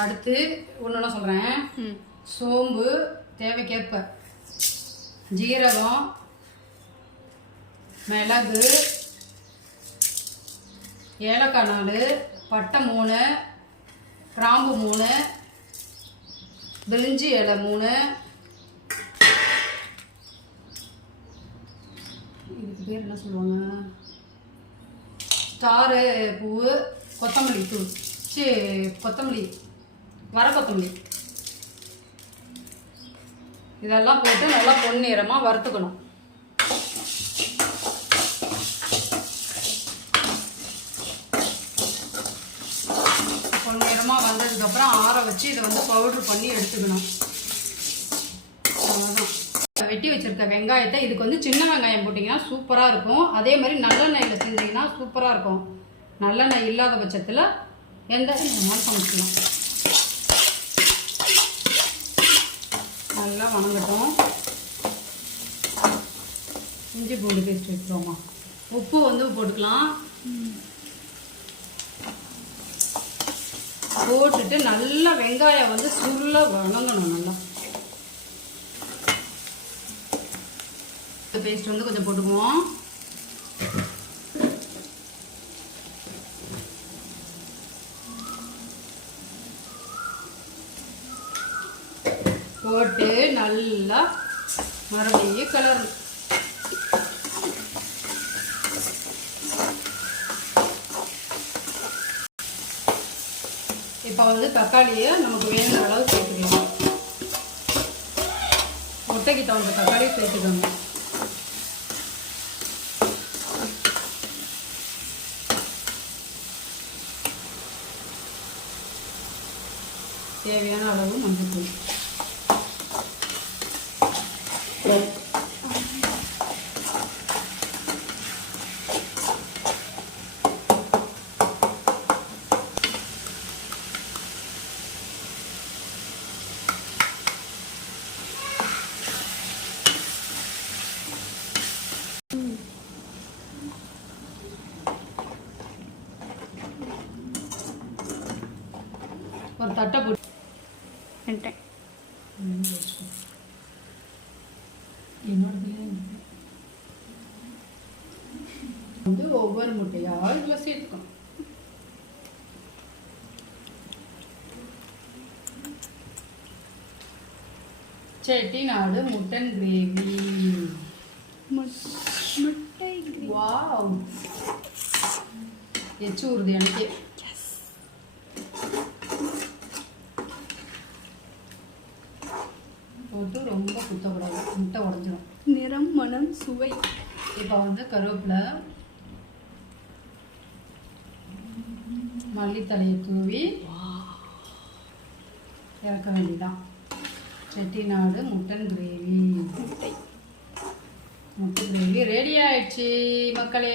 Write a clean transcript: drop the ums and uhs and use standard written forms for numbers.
அடுத்து ஒன்று சொல்கிறேன். சோம்பு தேவைக்கேற்ப, ஜீரகம், மிளகு, ஏலக்காய் 4, பட்டை 3, கிராம்பு 3, பிரிஞ்சி இலை 3, இதுக்கு பேர் என்ன சொல்லுவாங்க, ஸ்டாரு பூவு, கொத்தமல்லி தூள், கொத்தமல்லி, வர கொத்தமல்லி, இதெல்லாம் போட்டு நல்லா பொன்னிறமாக வறுத்துக்கணும். பொன்னிறமாக வந்ததுக்கப்புறம் ஆற வச்சு இதை வந்து பவுட்ரு பண்ணி எடுத்துக்கணும். அவ்வளோதான். வெட்டி வச்சுருக்க வெங்காயத்தை இதுக்கு வந்து சின்ன வெங்காயம் போட்டிங்கன்னா சூப்பராக இருக்கும். அதே மாதிரி நல்லெண்ணெயில் செஞ்சிங்கன்னா சூப்பராக இருக்கும். நல்லெண்ணெய் இல்லாத பட்சத்தில் எந்த மாதிரி சமைச்சிக்கலாம். நல்லா வணங்கட்டும். இஞ்சி பூண்டு பேஸ்ட் வச்சுருவோமா. உப்பு வந்து போட்டுக்கலாம். போட்டுட்டு நல்லா வெங்காயம் வந்து சுருள வணங்கணும். நல்லா பேஸ்ட் வந்து கொஞ்சம் போட்டுக்குவோம். போட்டு நல்லா மறுபடியும் கலரணும். இப்போ வந்து தக்காளியை நமக்கு வேணுங்கிற அளவு சேர்த்துக்கலாம். முட்டைக்கு தகுந்த தக்காளியை சேர்த்துக்கோங்க. தேவையான அளவு மஞ்சள். ஒரு தட்டை போட்டு வந்து ஒவ்வொரு முட்டையா இதில் சேர்த்துக்கணும். செட்டிநாடு முட்டன் கிரேவி. முட்டை வாவ், எச்சு ஊறுது எனக்கே. போட்டு ரொம்ப குத்தக்கூடாது, முட்டை உடஞ்சிடும். நிறம், மனம், சுவை. இப்போ வந்து கருவேப்பிலை, மல்லித்தலையை தூவி இறக்க வேண்டியதான். செட்டிநாடு முட்டன் கிரேவி. முட்டை கிரேவி ரெடி ஆயிடுச்சு மக்களே.